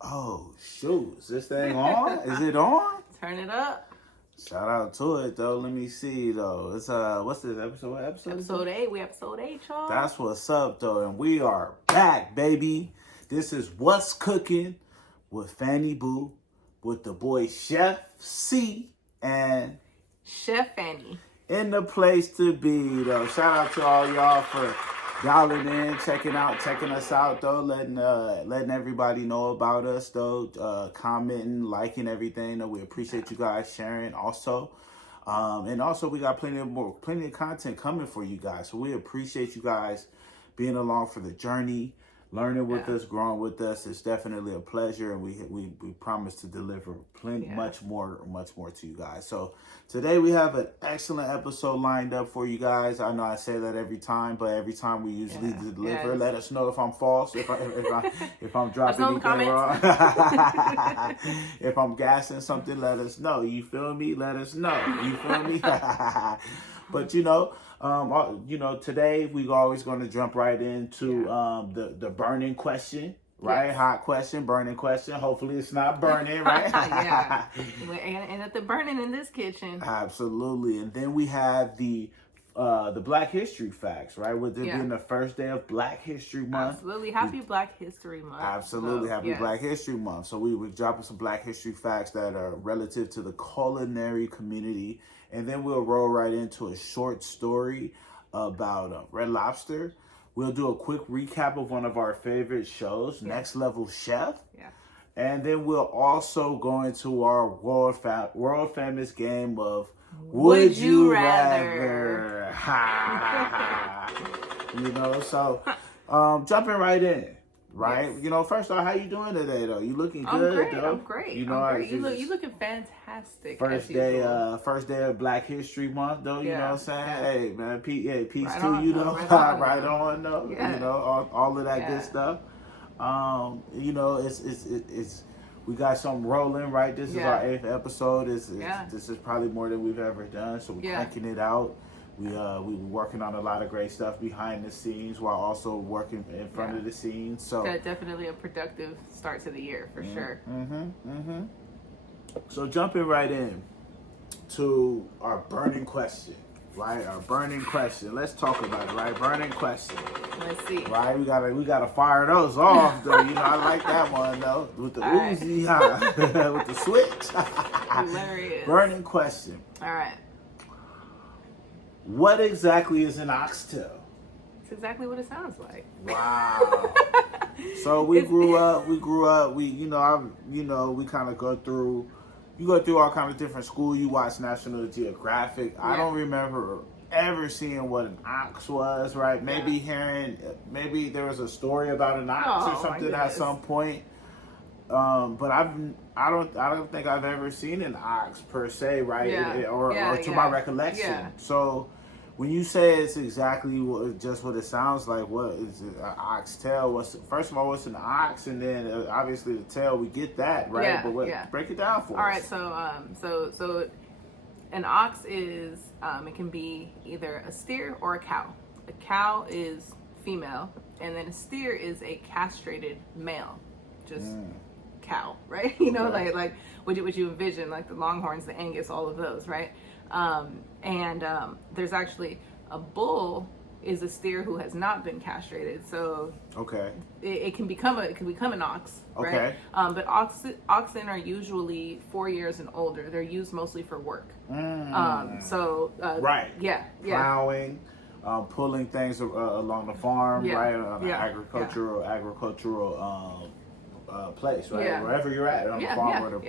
Oh shoot, is this thing on? Is it on? Turn it up. Shout out to it though. Let me see though. It's what's this episode? What episode? Episode 8. We episode 8, y'all. That's what's up though, and we are back, baby. This is What's Cooking with FannyB00, with the boy Chef C and Chef Fanny. in the place to be though. Shout out to all y'all for dialing in, checking us out though, letting everybody know about us though, commenting, liking everything. Though we appreciate you guys sharing also. And also we got plenty of content coming for you guys. So we appreciate you guys being along for the journey, learning with us, growing with us. It's definitely a pleasure, and we promise to deliver much more to you guys. So today we have an excellent episode lined up for you guys. I know I say that every time, but every time we usually deliver. Let us know if I'm false, if I'm dropping anything wrong. If I'm gassing something, let us know. You feel me? Let us know. You feel me? But today we always going to jump right into the burning question, right? Yes. Hot question, burning question. Hopefully it's not burning, right? Yeah. And at the burning in this kitchen. Absolutely. And then we have the Black History facts, right? With it being the first day of Black History Month. Absolutely. Happy Black History Month. Absolutely. Happy Black History Month. So we're dropping some Black History facts that are relative to the culinary community. And then we'll roll right into a short story about Red Lobster. We'll do a quick recap of one of our favorite shows, Next Level Chef. Yeah. And then we'll also go into our world famous game of Would You Rather? So jumping right in. Right, yes. First off, how you doing today? Though you looking good. Great. Though? I'm great. You looking fantastic. First day of Black History Month, though. You know what I'm saying? Yeah. Hey, man, peace right to on, you, though. Right on, though. Yeah. All of that good stuff. It's we got something rolling, right? This is our 8th episode. This is probably more than we've ever done. So we're cranking it out. We were working on a lot of great stuff behind the scenes while also working in front of the scenes. So definitely a productive start to the year for sure. So jumping right in to our burning question, right? Our burning question. Let's talk about it, right? Burning question. Let's see. Right, we gotta fire those off though. I like that one though. With the Uzi, with the switch. Hilarious. Burning question. All right. What exactly is an oxtail? It's exactly what it sounds like. Wow. So we grew up. We kind of go through. You go through all kind of different school. You watch National Geographic. Yeah. I don't remember ever seeing what an ox was. Right? Maybe maybe there was a story about an ox or something at some point. But I don't think I've ever seen an ox per se, right? Or to my recollection. Yeah. So when you say it's exactly just what it sounds like, what is it, an oxtail? First of all, what's an ox, and then obviously the tail, we get that, right? Yeah, but break it down for us. All right, so an ox is it can be either a steer or a cow. A cow is female, and then a steer is a castrated male. Just cow, right? Like what you envision, like the Longhorns, the Angus, all of those, right? And there's actually a bull is a steer who has not been castrated, so it can become an ox, right? But oxen are usually 4 years and older. They're used mostly for work. Plowing, pulling things along the farm, right? Agricultural place, right? Yeah. Wherever you're at on the farm, where they're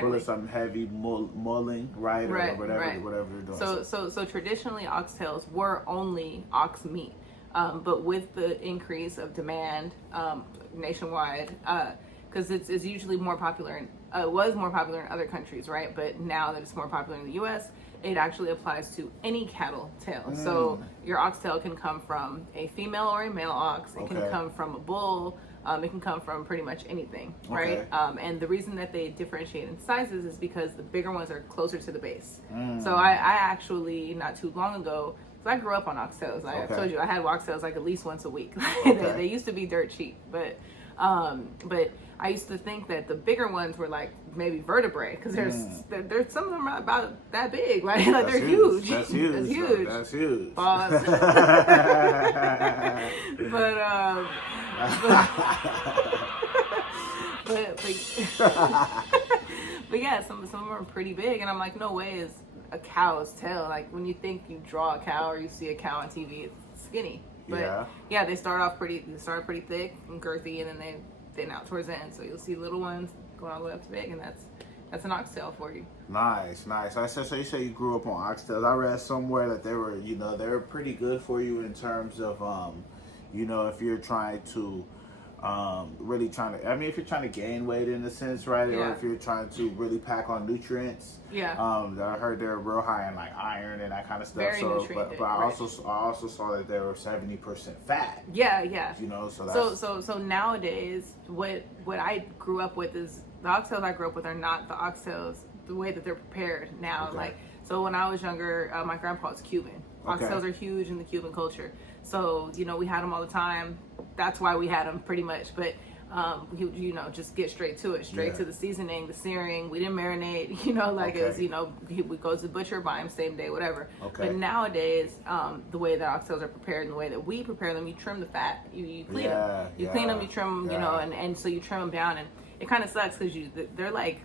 pulling something heavy, mulling, right? Or whatever they're doing. So traditionally, oxtails were only ox meat, but with the increase of demand nationwide, because it's usually more popular it was more popular in other countries, right? But now that it's more popular in the U.S., it actually applies to any cattle tail. So your oxtail can come from a female or a male ox. It can come from a bull. It can come from pretty much anything, right? And the reason that they differentiate in sizes is because the bigger ones are closer to the base. So I actually, not too long ago, so I grew up on oxtails. I told you I had oxtails like at least once a week. They used to be dirt cheap, but But I used to think that the bigger ones were like maybe vertebrae because there's some of them are about that big, right? Like they're huge. That's huge. That's huge. That's huge. Pause. But yeah, some of them are pretty big, and I'm like, no way is a cow's tail. Like when you think you draw a cow or you see a cow on TV, it's skinny. But yeah, they start pretty thick and girthy, and then they thin out towards the end. So you'll see little ones going all the way up to big, and that's an oxtail for you. Nice. So you say you grew up on oxtails. I read somewhere that they were pretty good for you in terms of if you're trying to if you're trying to gain weight in a sense, right? Or if you're trying to really pack on nutrients. Yeah. I heard they're real high in like iron and that kind of stuff. Very nutrient. But I also saw that they were 70% fat. Yeah. So nowadays what I grew up with is the oxtails I grew up with are not the oxtails the way that they're prepared now. Okay. Like, so when I was younger, my grandpa was Cuban. Oxtails are huge in the Cuban culture. So, we had them all the time. That's why we had them pretty much. But, just get straight to it, to the seasoning, the searing. We didn't marinate, it was, we go to the butcher, buy them same day, whatever. Okay. But nowadays, the way that oxtails are prepared and the way that we prepare them, you trim the fat, you clean them. You clean them, you trim them, and so you trim them down. And it kind of sucks because they're like,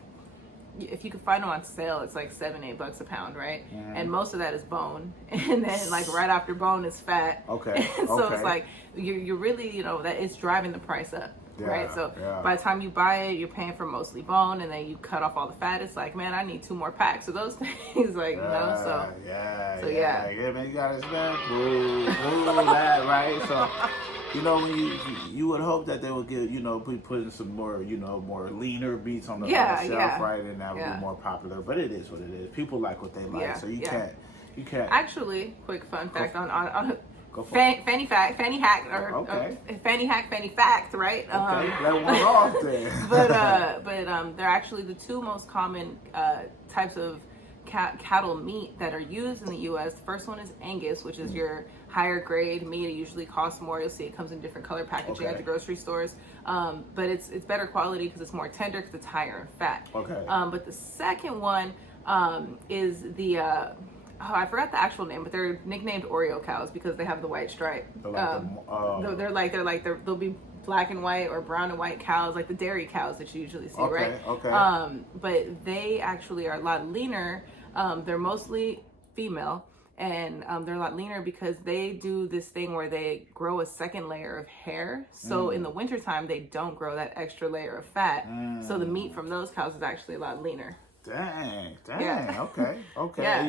if you could find them on sale, it's like $7-8 a pound, right? And most of that is bone, and then like right after bone is fat. Okay. So it's like you're really that it's driving the price up, right? So by the time you buy it, you're paying for mostly bone, and then you cut off all the fat. It's like, man, I need 2 more packs of those things, like So man, you gotta boo that, right? So. When you would hope that they would get, be putting some more, more leaner meats on the shelf, right, and that would be more popular. But it is what it is. People like what they like, so you can't. Actually, quick fun fact on Fanny hack, Fanny fact, right? Okay, that one off there. but they're actually the 2 most common types of cattle meat that are used in the U.S. The first one is Angus, which is your higher grade meat. It usually costs more. You'll see it comes in different color packaging at the grocery stores. But it's better quality because it's more tender because it's higher in fat. Okay. But the second one is the I forgot the actual name, but they're nicknamed Oreo cows because they have the white stripe. They'll be black and white or brown and white cows, like the dairy cows that you usually see, right? Okay. But they actually are a lot leaner. They're mostly female, and they're a lot leaner because they do this thing where they grow a second layer of hair. So in the wintertime, they don't grow that extra layer of fat. So the meat from those cows is actually a lot leaner. Dang. Yeah. Okay.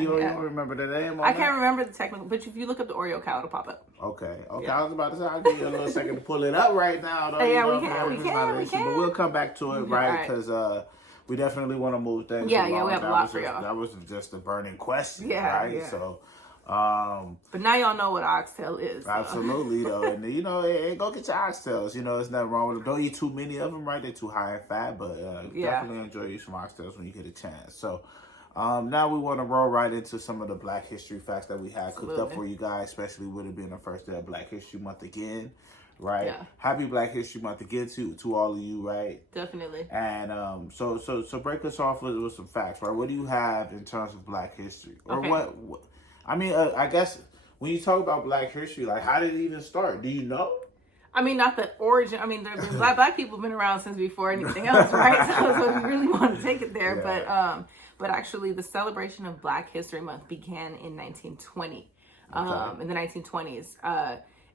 You don't remember the name on I can't remember the technical, but if you look up the Oreo cow, it'll pop up. Okay. I was about to say, I'll give you a little second to pull it up right now. Though, we can. But we'll come back to it, right? Because we definitely want to move things along. We have a lot for y'all. That was just a burning question, right? Yeah. So... but now y'all know what oxtail is. Absolutely, though. And go get your oxtails. There's nothing wrong with them. Don't eat too many of them, right? They're too high in fat, but definitely enjoy you some oxtails when you get a chance. So now we want to roll right into some of the Black History facts that we had cooked up for you guys, especially with it being the first day of Black History Month again. Right. Yeah. Happy Black History Month again to all of you, right? Definitely. And so break us off with some facts, right? What do you have in terms of Black history, or what I mean, I guess when you talk about Black history, like, how did it even start? Do you know? I mean, not the origin. I mean, there's black people have been around since before anything else, right? So we really want to take it there. Yeah. But actually, the celebration of Black History Month began in 1920. In the 1920s.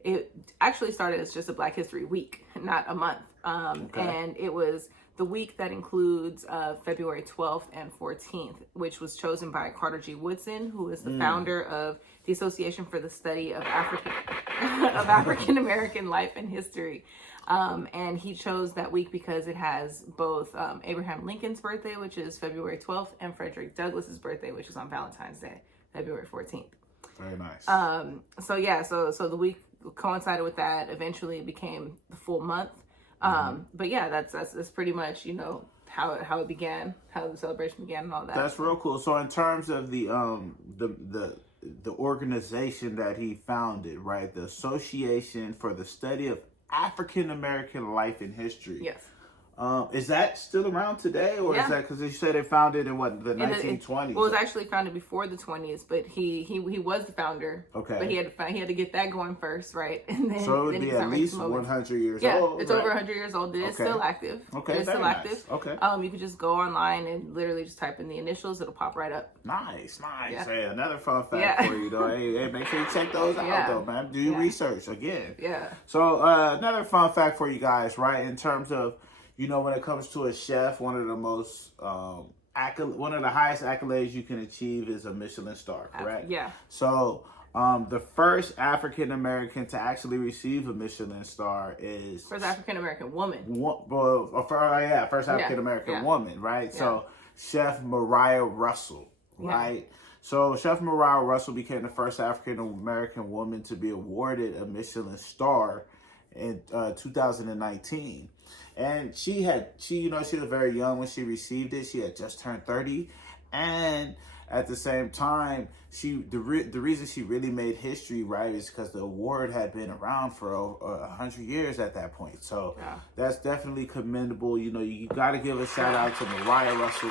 It actually started as just a Black History Week, not a month. And it was the week that includes February 12th and 14th, which was chosen by Carter G. Woodson, who is the founder of the Association for the Study of African American Life and History. And he chose that week because it has both Abraham Lincoln's birthday, which is February 12th, and Frederick Douglass's birthday, which is on Valentine's Day, February 14th. Very nice. So the week coincided with that. Eventually it became the full month. But yeah, that's pretty much, how it began, how the celebration began and all that. That's real cool. So in terms of the organization that he founded, right? The Association for the Study of African American life and history. Yes. Is that still around today, or is that because you said they found it in what, the 1920s? Well, it was actually founded before the 20s, but he was the founder. Okay. But he had to get that going first, right? And then so it would be at least 100 years old. Yeah, it's over 100 years old. It is still active. Okay, it's still active. Nice. Okay. You can just go online and literally just type in the initials. It'll pop right up. Nice. Yeah. Hey, another fun fact for you, though. Hey, make sure you check those out, though, man. Do your research again. Yeah. So another fun fact for you guys, right? In terms of, when it comes to a chef, one of the most one of the highest accolades you can achieve is a Michelin star, correct? Yeah. So the first African American to actually receive a Michelin star is first African American woman. First African American woman, right? Yeah. So Chef Mariah Russell, right? So Chef Mariah Russell became the first African American woman to be awarded a Michelin star in 2019. And she was very young when she received it. She had just turned 30. And at the same time, the reason she really made history, right, is because the award had been around for over 100 years at that point. So that's definitely commendable. You got to give a shout out to Mariah Russell.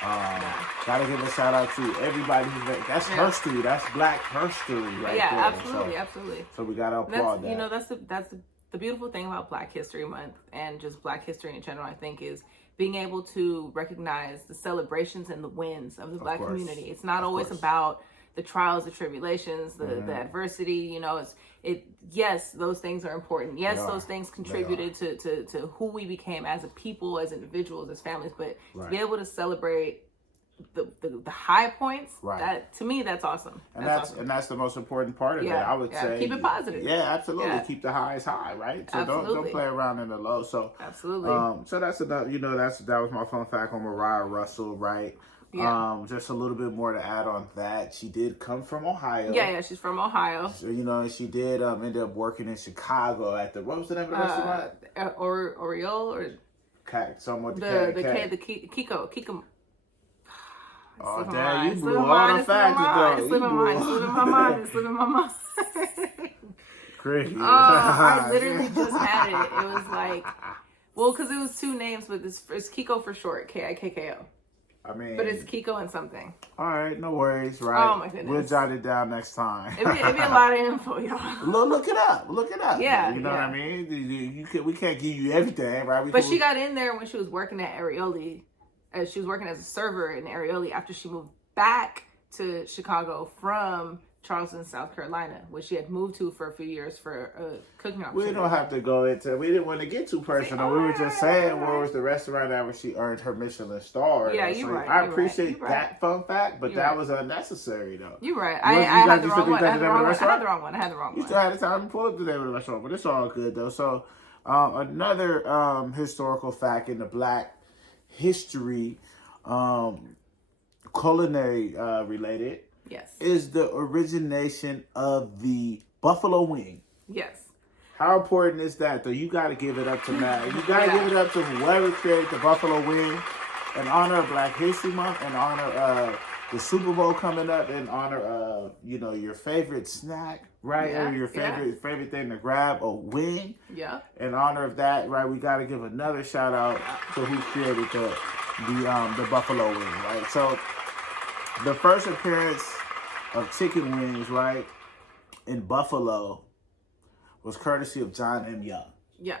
Got to give a shout out to everybody that's history. That's Black history right there. Yeah, absolutely. So we got to applaud that. That's the beautiful thing about Black History Month and just Black history in general, I think, is being able to recognize the celebrations and the wins of the Black community. It's not always about the trials, the tribulations, the adversity. Yes, those things are important. Yes, those things contributed to who we became as a people, as individuals, as families. But to be able to celebrate the high points, that to me, that's awesome. And that's the most important part of it. I would say keep it positive. Yeah, absolutely. Yeah. Keep the highs high, right? So don't play around in the low. So absolutely. So that's another. that was my fun fact on Mariah Russell, right? Yeah. Just a little bit more to add on that. She did come from Ohio. Yeah, she's from Ohio. So, and she did end up working in Chicago at what was the name of the restaurant? Oriole or somewhat the Kiko. Oh, damn, you blew all the factors, though. It's slipping my mind. Crazy. I literally just had it. It was like, because it was two names, but it's Kiko for short, Kikko. But it's Kiko and something. All right, no worries, right? Oh, my goodness. We'll jot it down next time. It'd be a lot of info, y'all. Look it up. Yeah. You know what I mean? We can't give you everything, right? But she got in there when she was working at Arioli. She was working as a server in Arioli after she moved back to Chicago from Charleston, South Carolina, which she had moved to for a few years for a cooking opportunity. We don't have to go into. We didn't want to get too personal. We were just saying where was the restaurant at where she earned her Michelin star. Yeah, you're right. I appreciate that fun fact, but that was unnecessary, though. You're right. I had the wrong one. I had the wrong one. You still had the time to pull up the name of the restaurant, but it's all good though. So another historical fact in the Black history, culinary related. Yes. Is the origination of the buffalo wing. Yes. How important is that, though? You got to give it up to Matt. You got to give it up to whoever created the buffalo wing in honor of Black History Month, in honor of the Super Bowl coming up, in honor of, your favorite snack, right? Yeah. Or your favorite thing to grab, a wing. Yeah. In honor of that, right, we got to give another shout out to who created the buffalo wing, right? So the first appearance of chicken wings, right, in Buffalo was courtesy of John M. Young. Yeah.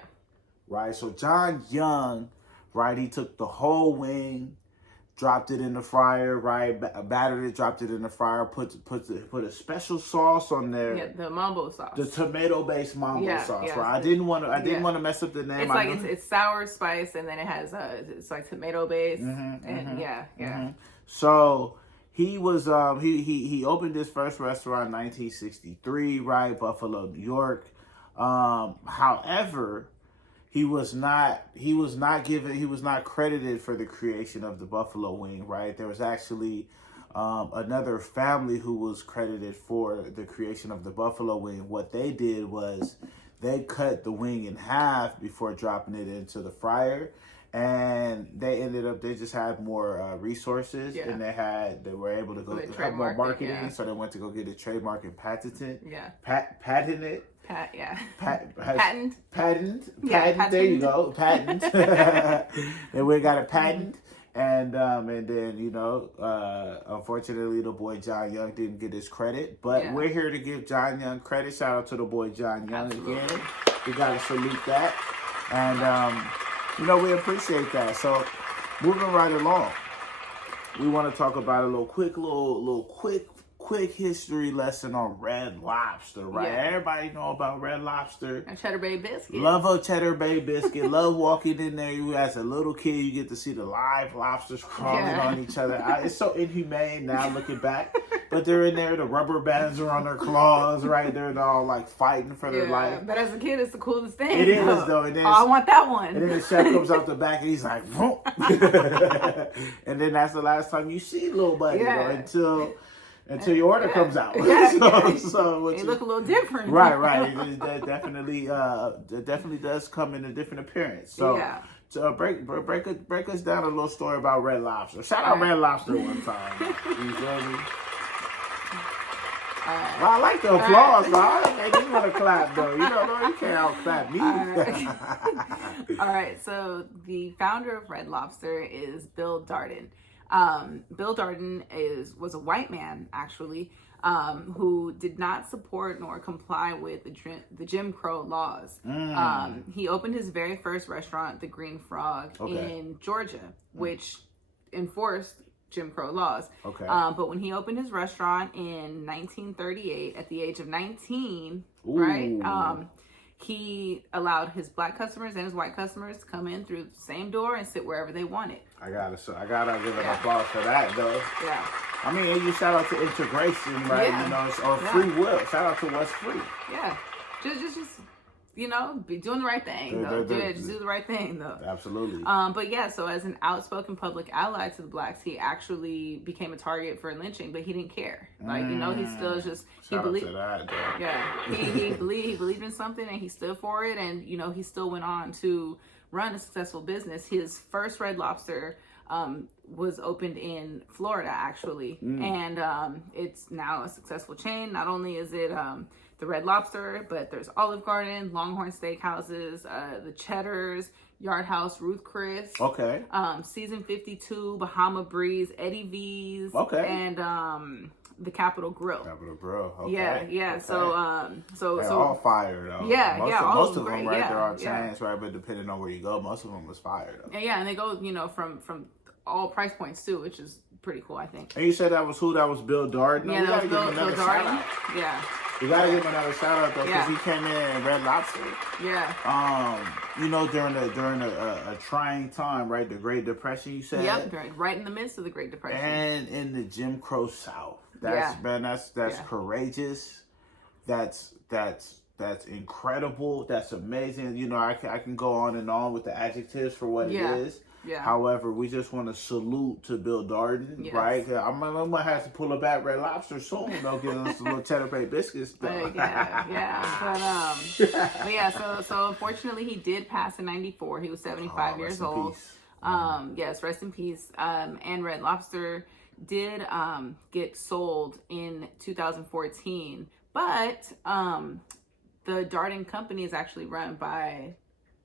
Right? So John Young, right, he took the whole wing, dropped it in the fryer, right, battered it, dropped it in the fryer, put a special sauce on there. Yeah, the mambo sauce. The tomato-based mambo sauce, yeah. Right? I didn't want to mess up the name. It's like it's sour spice, and then it has it's like tomato-based, and So he was he opened his first restaurant in 1963, right, Buffalo, New York. However, he was not credited for the creation of the buffalo wing, right? There was actually another family who was credited for the creation of the buffalo wing. What they did was they cut the wing in half before dropping it into the fryer. And they just had more resources, and they were able to go have more marketing, so they went to go get a trademark and patent it. Patent. Patent. There you go. Patent. And we got a patent. And then, you know, unfortunately, the boy John Young didn't get his credit. But we're here to give John Young credit. Shout out to the boy John Young again. We got to salute that. And, you know, we appreciate that. So, moving right along, we want to talk about a little quick history lesson on Red Lobster, right? Yeah. Everybody know about Red Lobster. A Cheddar Bay biscuit. Love a Cheddar Bay biscuit. Love walking in there. You as a little kid, you get to see the live lobsters crawling on each other. It's so inhumane now looking back. But they're in there. The rubber bands are on their claws, right? They're all like fighting for their life. But as a kid, it's the coolest thing. It is though. And then I want that one. And then the chef comes out the back and he's like, whoop. And then that's the last time you see little buddy until your order comes out. So they look a little different. Right. It definitely does come in a different appearance. So break us down a little story about Red Lobster. Shout out Red Lobster one time. You feel me? Well, I like the applause, bro. You want to clap though. You can't out clap me. All right. So the founder of Red Lobster is Bill Darden. Bill Darden was a white man, actually, who did not support nor comply with the Jim Crow laws. He opened his very first restaurant, the Green Frog, in Georgia, which enforced Jim Crow laws. But when he opened his restaurant in 1938, at the age of 19, he allowed his black customers and his white customers to come in through the same door and sit wherever they wanted. I gotta give an applause for that, though. Yeah. I mean, you shout out to integration, right? You know, or free will. Shout out to what's free. Yeah. Just be doing the right thing. Just do the right thing, though. Absolutely. But so as an outspoken public ally to the blacks, he actually became a target for lynching, but he didn't care. He still just he believed. He believed in something and he stood for it, and he still went on to run a successful business. His first Red Lobster was opened in Florida, actually, and it's now a successful chain. Not only is it the Red Lobster, but there's Olive Garden, Longhorn Steakhouses, the Cheddars, Yard House, Ruth Chris, Season 52, Bahama Breeze, Eddie V's, and the Capitol Grill. Okay. So they're all fire though. Most of them, right? There are chains, right? But depending on where you go, most of them was fire though. And they go, from all price points too, which is pretty cool, I think. And you said that was who? That was Bill Darden. Yeah, that was Bill Darden. Yeah. You gotta give him another shout out though, because he came in Red Lobster. Yeah. During a trying time, right? The Great Depression, you said. Yep, right in the midst of the Great Depression. And in the Jim Crow South. That's courageous. That's incredible. That's amazing. I can go on and on with the adjectives for what it is. Yeah. However, we just want to salute to Bill Darden, right? I'm gonna have to pull up at Red Lobster soon. They'll give us a little Cheddar Bay biscuits. So unfortunately, he did pass in '94. He was 75 years old. Yes, rest in peace. And Red Lobster did get sold in 2014, but the Darden company is actually run by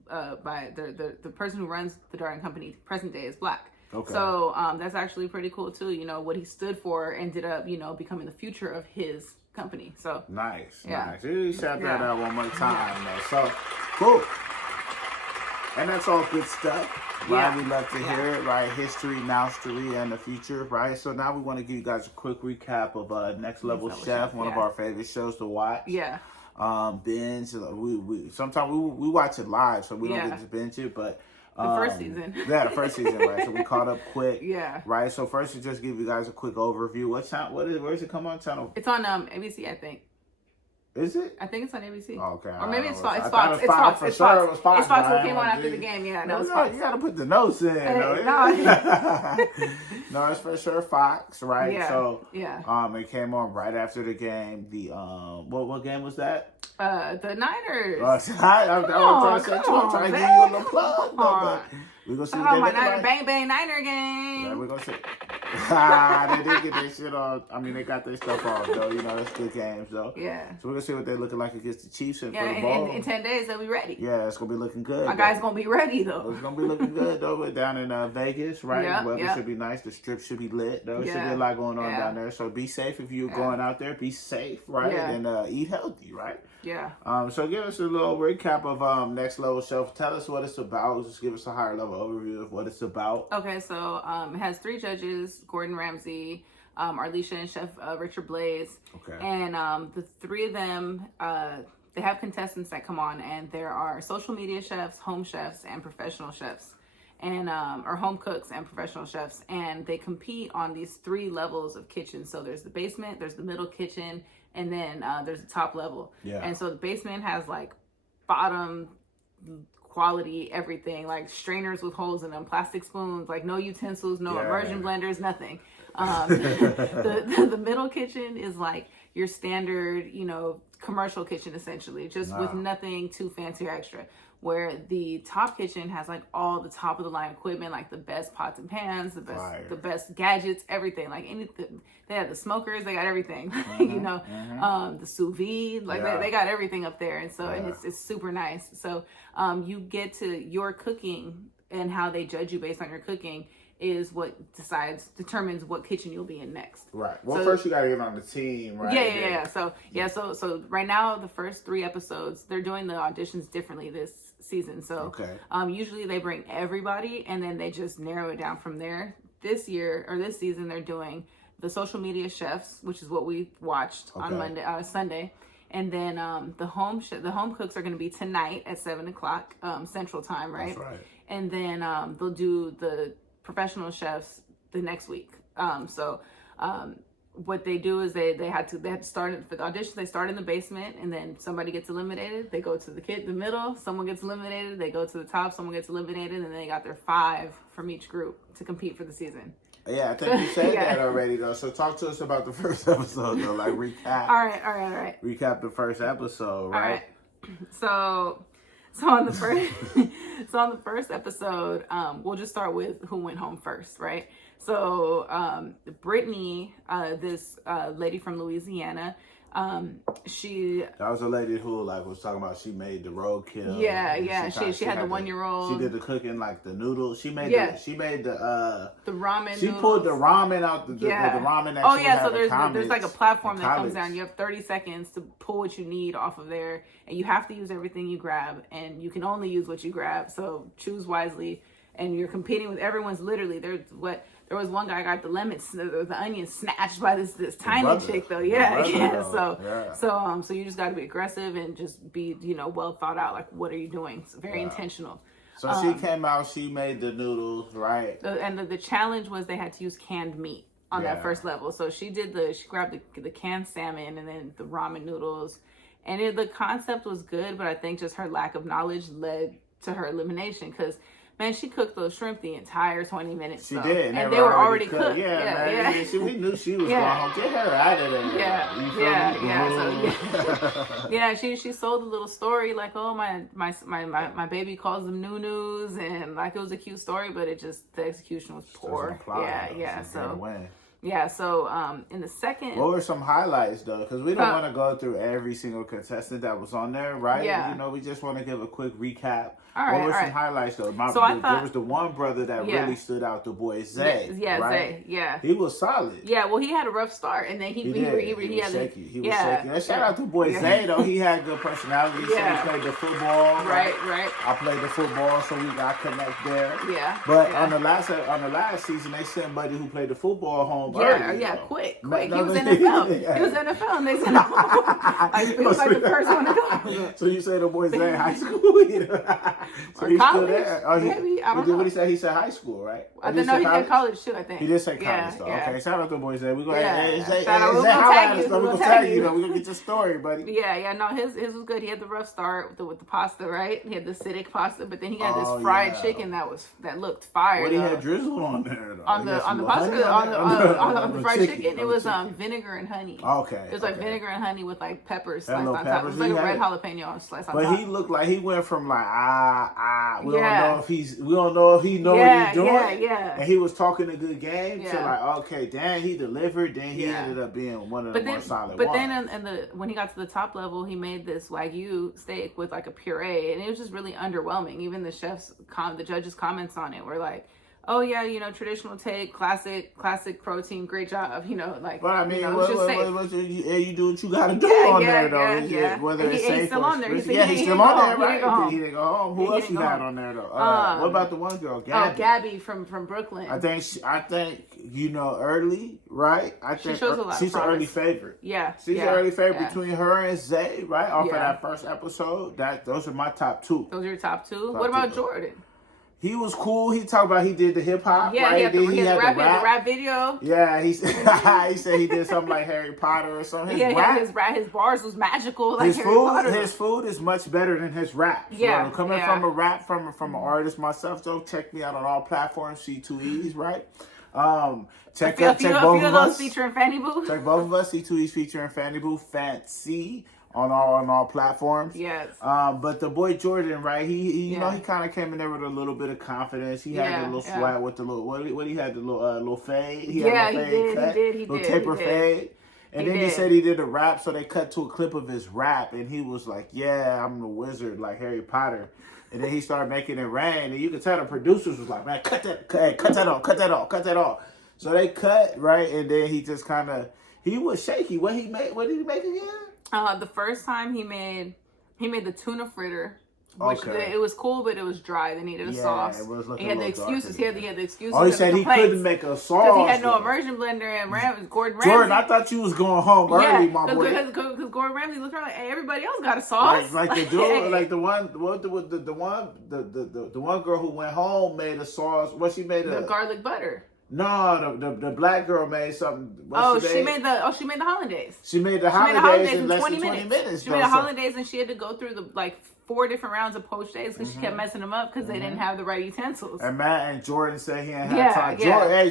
the person who runs the Darden company present day is black. So that's actually pretty cool too. What he stood for ended up becoming the future of his company. So nice. You shout that out one more time though. So cool. And that's all good stuff. Right, we love to hear it, right? History, moustery, and the future, right? So now we want to give you guys a quick recap of Next Level Chef, one of our favorite shows to watch. Binge. We sometimes we watch it live, so we don't get to binge it, but the first season. The first season, right? So we caught up quick. Right. So first, we just give you guys a quick overview. Where does it come on channel? It's on ABC, I think. Is it? I think it's on ABC. Okay. Or maybe it's Fox. It's Fox. It's Fox. It's Fox. What came on after the game. Yeah, no, it's Fox. You gotta put the notes in. No, it's for sure Fox, right? Yeah. So, Yeah. it came on right after the game. The what game was that? The Niners. I'm trying to give you a little plug. But we're gonna see what they my look Niner like. bang bang Niner game. Yeah, we're gonna see. They did get their shit on. I mean, they got their stuff off though. You know, it's good games though. Yeah. So we're gonna see what they're looking like against the Chiefs and Yeah, for the bowl. in 10 days they'll be ready. Yeah, it's gonna be looking good. My guy's gonna be ready though. It's gonna be looking good though. We're down in Vegas, right? Yep, The weather yep. should be nice. The strip should be lit though. Yeah. Should be a lot going on Yeah. down there. So be safe if you're going out there. Be safe, right? Yeah. And eat healthy, right? Yeah. So give us a little recap of Next Level Chef. Tell us what it's about. Just give us a higher level overview of what it's about. Okay, so it has 3 judges: Gordon Ramsay, Arlisha, and Chef Richard Blaze. Okay. And the 3 of them, they have contestants that come on, and there are social media chefs, home chefs, and professional chefs, and or home cooks and professional chefs, and they compete on these 3 levels of kitchen. So there's the basement, there's the middle kitchen, and then there's the top level. Yeah. And so the basement has like bottom quality everything, like strainers with holes in them, plastic spoons, like no utensils, no immersion blenders, nothing. The middle kitchen is like your standard, commercial kitchen essentially, just with nothing too fancy or extra. Where the top kitchen has like all the top of the line equipment, like the best pots and pans, the best gadgets, everything. Like anything, they have the smokers, they got everything. The sous vide, like they got everything up there, and so and it's super nice. So you get to your cooking and how they judge you based on your cooking is what determines what kitchen you'll be in next. Right. Well, first you gotta get on the team, right? Yeah. So right now the first 3 episodes, they're doing the auditions differently this season. So usually they bring everybody and then they just narrow it down from there. This season they're doing the social media chefs, which is what we watched on Sunday. And then the home cooks are going to be tonight at 7:00 Central Time, right? That's right. And then they'll do the professional chefs the next week. What they do is they had to start for the auditions. They start in the basement, and then somebody gets eliminated. They go to the middle. Someone gets eliminated. They go to the top. Someone gets eliminated, and then they got their 5 from each group to compete for the season. Yeah, I think you said that already though. So talk to us about the first episode though. Like recap. All right. Recap the first episode, right? All right. So on the first episode, we'll just start with who went home first, right? So Brittney, this lady from Louisiana, that was a lady who was talking about she made the roadkill. Yeah. She had the 1-year-old. She did the cooking, like the noodles. She made the ramen. She noodles. Pulled the ramen out the ramen. That so there's like a platform that comes down. You have 30 seconds to pull what you need off of there, and you have to use everything you grab, and you can only use what you grab. So choose wisely, and you're competing with everyone's literally. There was one guy got the onion snatched by this tiny chick though. So you just got to be aggressive and just be well thought out. Like, what are you doing? It's very intentional. So she came out. She made the noodles, right? And the challenge was they had to use canned meat on that first level. So she grabbed the canned salmon and then the ramen noodles, and the concept was good, but I think just her lack of knowledge led to her elimination because. Man, she cooked those shrimp the entire 20 minutes. She did. And they were already cooked. Yeah. We knew she was going home. Get her out of there. She sold a little story like, oh, my baby calls them noo-noos, and like it was a cute story, but the execution was poor. So in the second... What were some highlights, though? Because we don't want to go through every single contestant that was on there, right? Yeah. We just want to give a quick recap. What were some highlights, though? There was the one brother that really stood out, the boy Zay. Right? Zay, he was solid. Yeah, well, he had a rough start, and then he was shaky. He was shaky. Shout out to boy Zay, though. He had good personality. So he played the football. Right. I played the football, so we got connect there. Yeah. But on the last season, they sent Buddy who played the football home home early. Yeah, though. quick. No, He no, was no, NFL. yeah. He was NFL, and they sent him home. He was like the first one to go. So you say the boy's in high school? So Or he's college, still there? Oh, maybe. I don't know. What he said? He said high school, right? I didn't know he said college too, I think. He did say college, though. Yeah. Okay, shout out to the boys. We're going to We're gonna tag you. We're going to get your story, buddy. Yeah, no, his was good. He had the rough start with the pasta, right? He had the acidic pasta, but then he got this fried chicken that looked fire. What he had drizzled on there, though? On the pasta, on the fried chicken, it was vinegar and honey. Okay. It was like vinegar and honey with like peppers sliced little on top. It was like a red jalapeno sliced on top. But he looked like he went from like we don't know if he knows what he's doing. Yeah. And he was talking a good game to like, okay, damn, he delivered. Then he ended up being one of the more solid ones. But then when he got to the top level, he made this wagyu steak with like a puree, and it was just really underwhelming. Even the the judges' comments on it were like, "Oh yeah, traditional take, classic protein, great job." Like. But I mean, you do what you gotta do on there, though. Yeah. Whether it's safe he's still on there. He's still on there, right? He didn't go home. Who else you had on there, though? What about the one girl, Gabi? Gabi from Brooklyn. I think early, right? I think she shows a lot she's of an early favorite. Yeah, she's an early favorite between her and Zay, right? Off of that first episode. Those are my top two. Those are your top two. What about Jordan? He was cool. He talked about he did the hip hop. Yeah, right? he had the rap video. Yeah, he said he did something like Harry Potter or something. His bars was magical. Like His food is much better than his rap. Yeah, coming from a rap from an artist myself, though. Check me out on all platforms. C2Es, right? Check both of us. Featuring FannyB00. Check both of us. C2Es featuring FannyB00, Fancy. On all platforms. Yes. But the boy Jordan, right? He he kind of came in there with a little bit of confidence. He had a little swag with the little what he had the little fade. He had a fade cut, little taper fade. And then he said he did a rap, so they cut to a clip of his rap, and he was like, "Yeah, I'm the wizard, like Harry Potter." And then he started making it rain, and you could tell the producers was like, "Man, cut that off." So they cut, right, and then he just kind of he was shaky. What did he make again? The first time he made the tuna fritter, which it was cool, but it was dry. They needed a sauce. It was looking he had the excuses. He had the excuses. Oh, he said he couldn't make a sauce because he had no immersion blender and Gordon Ramsay. Jordan, I thought you was going home early, my boy. Because Gordon Ramsay looked around like, hey, everybody else got a sauce. Like the dude, like the one girl who went home made a sauce. What she made the garlic butter. No, the black girl made something. She made the hollandaise. She made the hollandaise in less than 20 minutes. She made the hollandaise and she had to go through the 4 different rounds of poached eggs because she kept messing them up because they didn't have the right utensils. And Matt and Jordan said he didn't have time.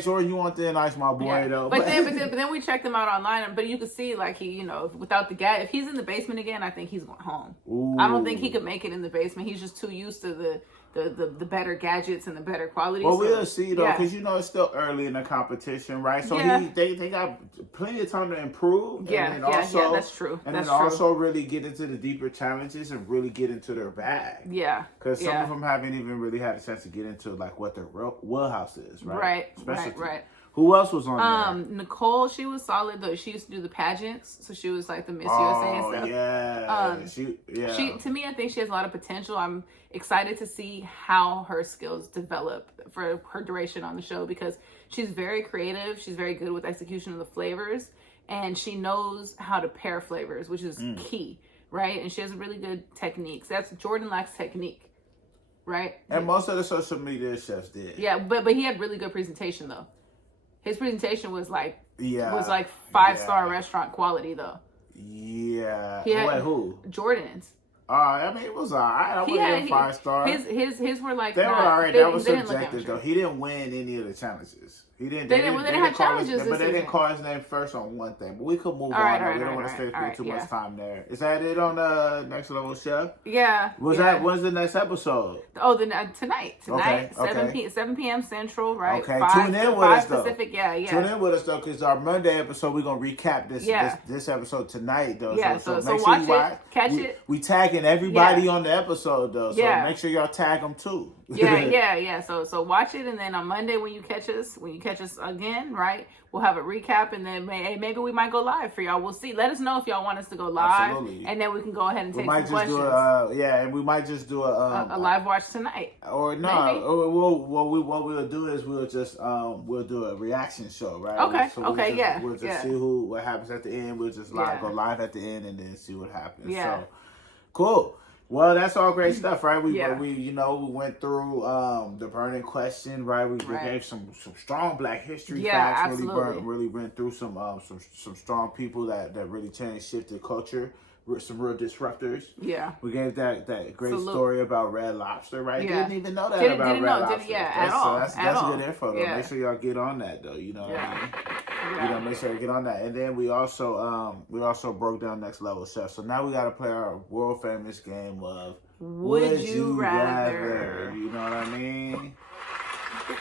Jordan, you want thin ice, my boy, though. But then we checked him out online, but you could see he, without the gas, if he's in the basement again, I think he's going home. Ooh. I don't think he could make it in the basement. He's just too used to the better gadgets and the better quality. Well, we'll see though, because it's still early in the competition, right? So they got plenty of time to improve. Yeah, and also, that's true. And then also really get into the deeper challenges and really get into their bag. Yeah, because some of them haven't even really had a chance to get into what their wheelhouse is, right? Right. Who else was on there? Nicole, she was solid though. She used to do the pageants, so she was like the Miss USA and stuff. She to me, I think she has a lot of potential. I'm excited to see how her skills develop for her duration on the show because she's very creative. She's very good with execution of the flavors, and she knows how to pair flavors, which is key, right? And she has really good techniques. Jordan lacks technique, right? And most of the social media chefs did. Yeah, but he had really good presentation though. His presentation was 5-star restaurant quality though. Yeah. Wait, who? Jordan's. I mean, it was alright. I wouldn't 5 stars. His were like they were alright. That was subjective though. He didn't win any of the challenges. They didn't have challenges, but they didn't call his name first on one thing. But we could move on. We don't want to stay for too much time there. Is that it on the Next Level Chef? Yeah. When's the next episode? Oh, tonight, okay. 7 p.m. Central, right? Okay, tune in with us though. Pacific, yeah. Tune in with us though, because our Monday episode we're gonna recap this episode tonight though. Yeah, so make sure watch you it, catch it. We tagging everybody on the episode though, so make sure y'all tag them too. Yeah. So watch it, and then on Monday when you catch us catch us again, right? We'll have a recap, and then maybe we might go live for y'all. We'll see. Let us know if y'all want us to go live. Absolutely. And then we can go ahead and take some questions. And we might just do a live watch tonight. Or no, what we'll do is we'll do a reaction show, right? Okay. We'll just see what happens at the end. We'll just go live at the end and then see what happens. Yeah. So cool. Well, that's all great stuff, right? We went through the burning question, right? We gave some strong Black history facts. Absolutely. Really went through some strong people that really changed, shifted culture. Some real disruptors. Yeah. We gave that great story about Red Lobster, right? Yeah. Didn't even know that about Red Lobster. At all. That's good info, though. Yeah. Make sure y'all get on that, though. You know what I mean? Yeah. You know, make sure you get on that. And then we also broke down Next Level Chef. So now we got to play our world famous game of Would You Rather? You know what I mean?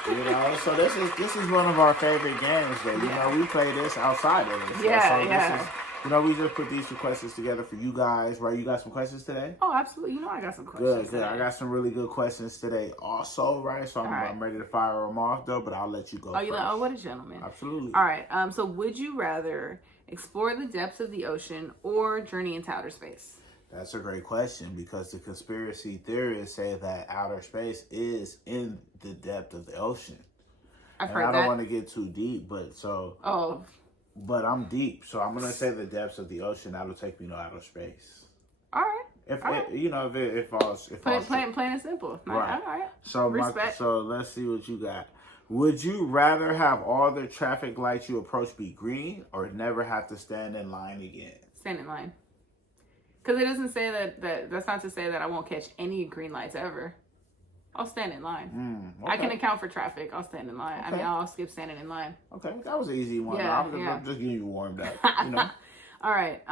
You know, so this is one of our favorite games. That you know, we play this outside of this. This is, you know, we just put these two questions together for you guys, right? You got some questions today? Oh, absolutely. You know I got some questions Good. I got some really good questions today also, right? So I'm ready to fire them off, though, but I'll let you go first. What a gentleman. Absolutely. All right. So would you rather explore the depths of the ocean or journey into outer space? That's a great question because the conspiracy theorists say that outer space is in the depth of the ocean. I've heard that. I don't want to get too deep, but But I'm deep, so I'm gonna say the depths of the ocean. That'll take me to outer space. All right. If plain and simple. Right. All right. So let's see what you got. Would you rather have all the traffic lights you approach be green, or never have to stand in line again? Stand in line. Because it doesn't say that's not to say that I won't catch any green lights ever. I'll stand in line. I can account for traffic. I'll stand in line. Okay. I mean, I'll skip standing in line. Okay, that was an easy one. I'm just getting you warmed up. You know. All right.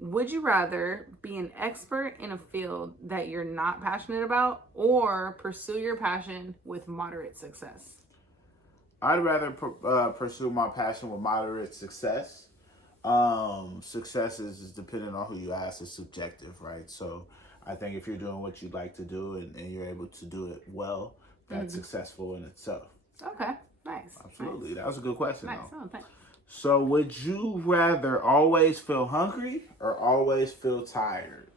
Would you rather be an expert in a field that you're not passionate about, or pursue your passion with moderate success? I'd rather pursue my passion with moderate success. Success is dependent on who you ask. It's subjective, right? So I think if you're doing what you like to do and you're able to do it well, that's successful in itself. Okay, nice. Absolutely. Nice. That was a good question, Nice. though. Oh, thanks. So would you rather always feel hungry or always feel tired?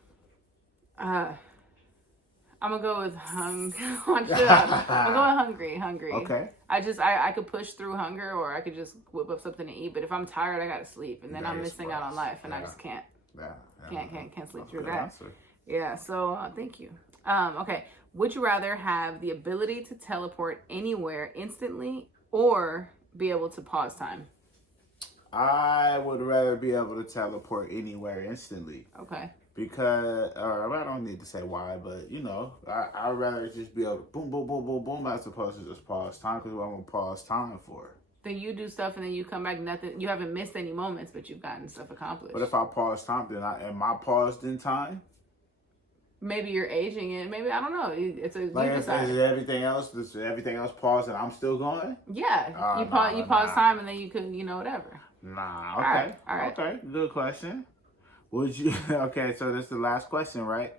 I'm gonna go with I'm going hungry. Okay. I could push through hunger, or I could just whip up something to eat. But if I'm tired, I gotta sleep, and then I'm missing out on life, and I just can't. Can't sleep through that. Answer. Yeah. So thank you. Okay. Would you rather have the ability to teleport anywhere instantly, or be able to pause time? I would rather be able to teleport anywhere instantly. Okay. Because, I don't need to say why, but, you know, I'd rather just be able to boom, boom, boom, boom, boom, as opposed to just pause time, because I'm going to pause time for. Then you do stuff and then you come back, nothing, you haven't missed any moments, but you've gotten stuff accomplished. But if I pause time, then am I paused in time? Maybe you're aging it. Maybe, I don't know. It's a, like, is everything else paused and I'm still going? Yeah. You pause time and then you could, whatever. Nah, okay. All right. Okay, good question. Would you, okay, so this is the last question, right?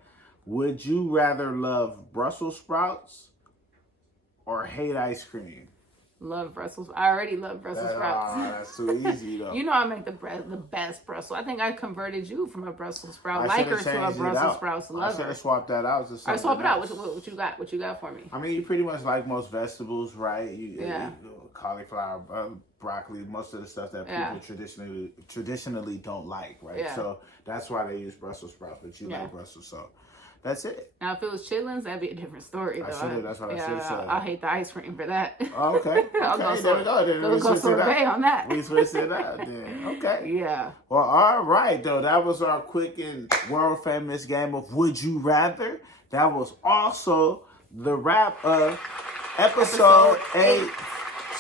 Would you rather love Brussels sprouts or hate ice cream? Love Brussels. I already love Brussels sprouts. That's too easy, though. You know I make the best Brussels. I think I converted you from a Brussels sprout liker to a Brussels sprouts lover. I should have swapped that out. I swap it out. What you got? What you got for me? I mean, you pretty much like most vegetables, right? Yeah. Cauliflower, broccoli, most of the stuff that people traditionally don't like, right? Yeah. So that's why they use Brussels sprouts, but you like Brussels, so that's it. Now, if it was chitlins, that'd be a different story, though. That's what I should have said. I hate the ice cream for that. Oh, okay. I'll there we go. Then we'll go sorbet on that. We switched it up then. Okay. Yeah. Well, all right, though. That was our quick and world famous game of Would You Rather. That was also the wrap of episode 8.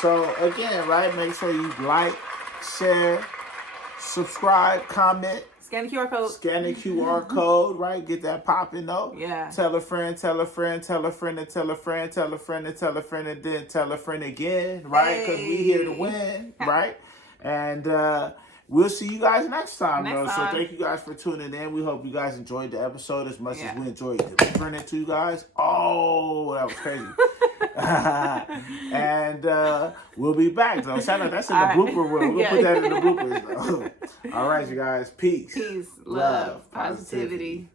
So, again, right, make sure you like, share, subscribe, comment. Scan the QR code. Scan the QR code, right? Get that popping, though. Yeah. Tell a friend, tell a friend, tell a friend, and tell a friend, tell a friend, and tell a friend, and then tell a friend again, right? Because we here to win, right? And we'll see you guys next time, though. So thank you guys for tuning in. We hope you guys enjoyed the episode as much as we enjoyed delivering it to you guys. Oh, that was crazy. And we'll be back. So shout out, that's in the blooper reel. We'll put that in the bloopers though. All right, you guys. Peace. Peace, love, positivity.